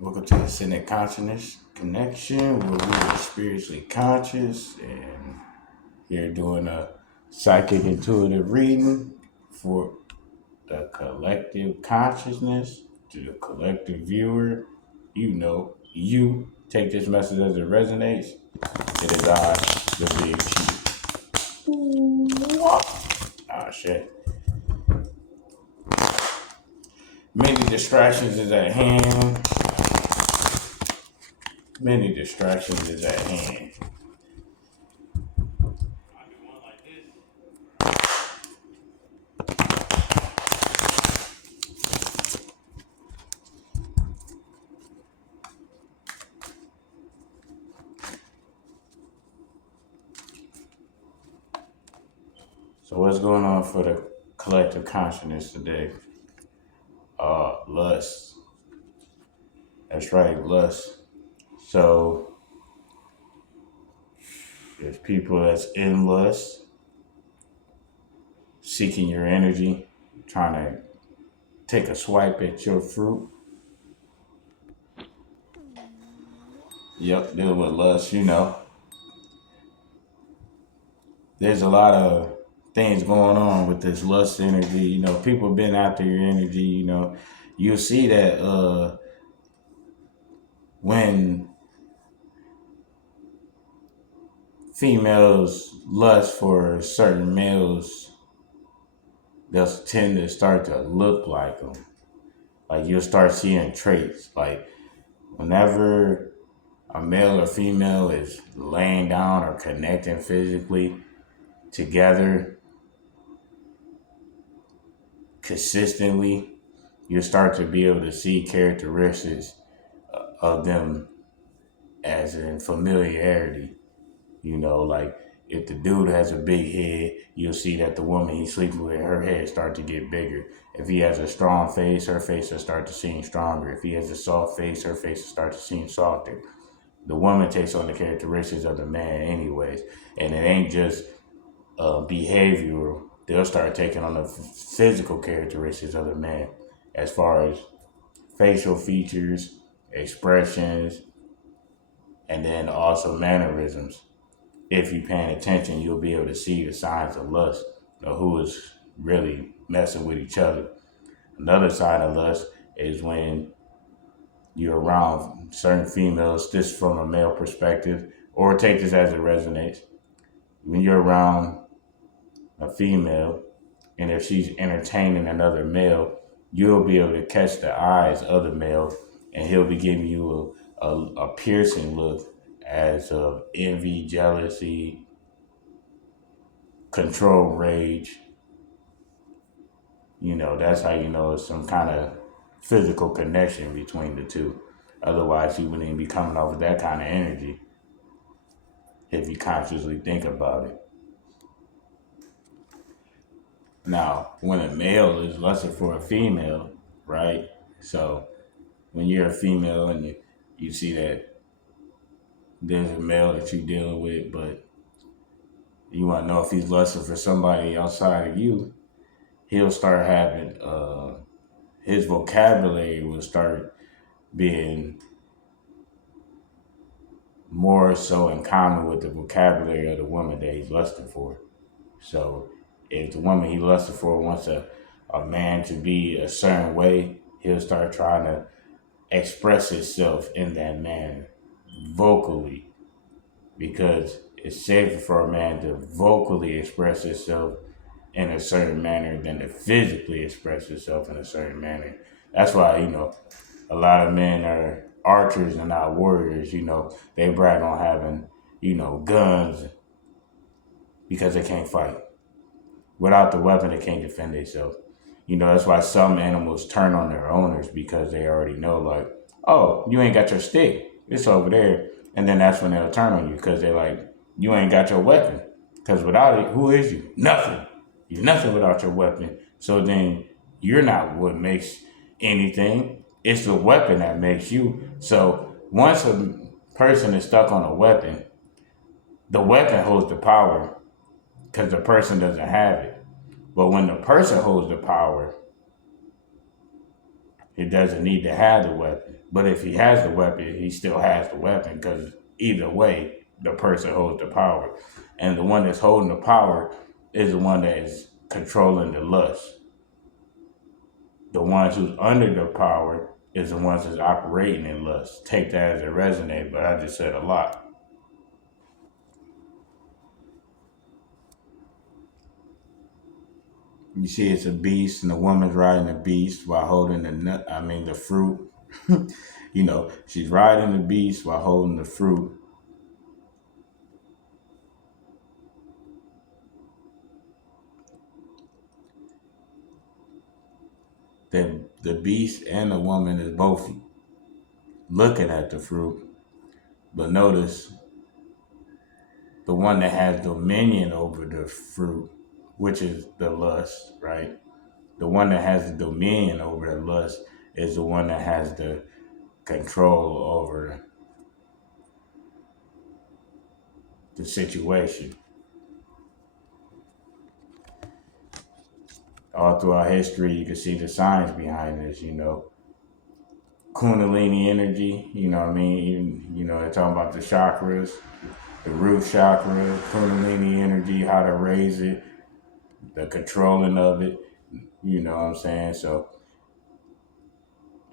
Welcome to the Ascended Consciousness Connection, where we are spiritually conscious and here doing a psychic intuitive reading for the collective consciousness to the collective viewer. You take this message as it resonates. It is I, the big chief. Ah, shit. Many distractions is at hand. Many distractions is at hand. So what's going on for the collective consciousness today? Lust. That's right, lust. So there's people that's in lust, seeking your energy, trying to take a swipe at your fruit. Yep, deal with lust, There's a lot of things going on with this lust energy. People been after your energy. You'll see that when females lust for certain males, they'll tend to start to look like them. Like you'll start seeing traits. Like whenever a male or female is laying down or connecting physically together consistently, you'll start to be able to see characteristics of them as in familiarity. Like if the dude has a big head, you'll see that the woman he's sleeping with, her head start to get bigger. If he has a strong face, her face will start to seem stronger. If he has a soft face, her face will start to seem softer. The woman takes on the characteristics of the man anyways. And it ain't just behavioral. They'll start taking on the physical characteristics of the man as far as facial features, expressions, and then also mannerisms. If you're paying attention, you'll be able to see the signs of lust or who is really messing with each other. Another sign of lust is when you're around certain females, this from a male perspective, or take this as it resonates. When you're around a female, and if she's entertaining another male, you'll be able to catch the eyes of the male, and he'll be giving you a piercing look as of envy, jealousy, control, rage. That's how you know it's some kind of physical connection between the two. Otherwise, you wouldn't even be coming off with that kind of energy if you consciously think about it. Now, when a male is lusting for a female, right? So when you're a female and you see that there's a male that you're dealing with, but you want to know if he's lusting for somebody outside of you, he'll start having his vocabulary will start being more so in common with the vocabulary of the woman that he's lusting for. So if the woman he lusted for wants a man to be a certain way, he'll start trying to express himself in that manner vocally, because it's safer for a man to vocally express himself in a certain manner than to physically express himself in a certain manner. That's why, a lot of men are archers and not warriors. They brag on having, guns because they can't fight. Without the weapon, they can't defend themselves. That's why some animals turn on their owners, because they already know, like, oh, you ain't got your stick. It's over there. And then that's when they'll turn on you, because they're like, you ain't got your weapon. Because without it, who is you? Nothing. You're nothing without your weapon. So then you're not what makes anything. It's the weapon that makes you. So once a person is stuck on a weapon, the weapon holds the power because the person doesn't have it. But when the person holds the power, it doesn't need to have the weapon. But if he has the weapon, he still has the weapon because either way, the person holds the power. And the one that's holding the power is the one that is controlling the lust. The ones who's under the power is the ones that's operating in lust. Take that as it resonates, but I just said a lot. You see, it's a beast, and the woman's riding the beast while holding the nut. I mean, the fruit. She's riding the beast while holding the fruit. The beast and the woman is both looking at the fruit, but notice the one that has dominion over the fruit, which is the lust, right? The one that has the dominion over the lust is the one that has the control over the situation. All throughout history, you can see the science behind this, Kundalini energy, you know what I mean? They're talking about the chakras, the root chakra, Kundalini energy, how to raise it, the controlling of it, you know what I'm saying? So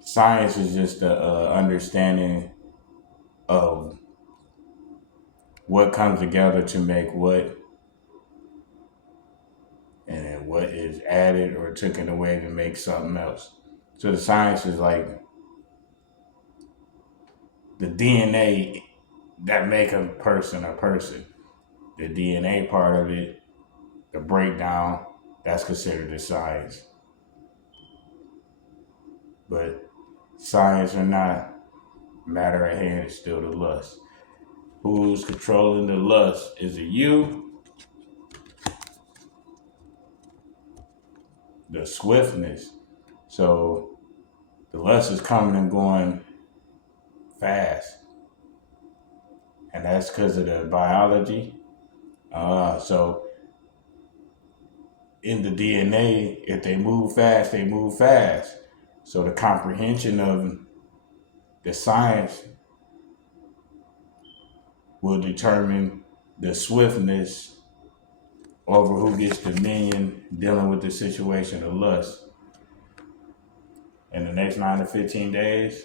science is just the understanding of what comes together to make what, and what is added or taken away to make something else. So the science is like the DNA that make a person a person. The DNA part of it, the breakdown, that's considered the science. But science or not, matter at hand is still the lust. Who's controlling the lust? Is it you? The swiftness. So the lust is coming and going fast. And that's because of the biology. So in the DNA, if they move fast, they move fast. So the comprehension of the science will determine the swiftness over who gets dominion dealing with the situation of lust. In the next 9 to 15 days,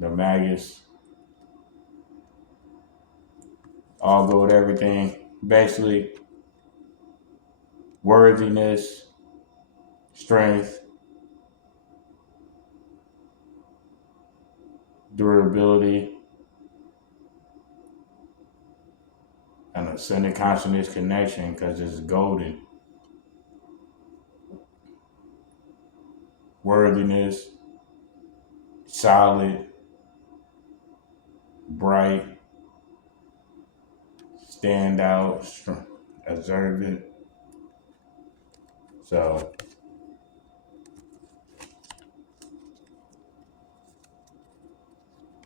the maggots all go with everything. Basically, worthiness, strength, durability, and ascended consciousness connection because it's golden. Worthiness, solid, bright, stand out, observant. So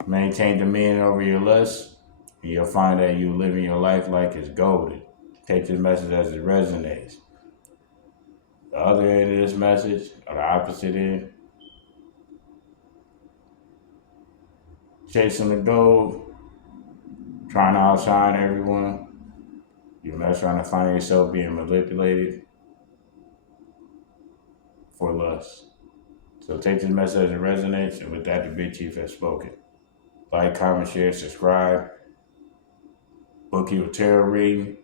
maintain dominion over your lust, and you'll find that you living your life like it's golden. Take this message as it resonates. The other end of this message, or the opposite end, chasing the gold, trying to outshine everyone. You're not trying to find yourself being manipulated for lust. So take this message as it resonates, and with that, the Big Chief has spoken. Like, comment, share, subscribe. Book you a tarot reading,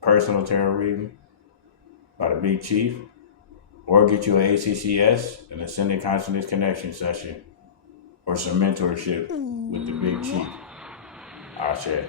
personal tarot reading by the Big Chief, or get you an ACCS, an Ascended Consciousness Connection session, or some mentorship with the Big Chief. I'll share.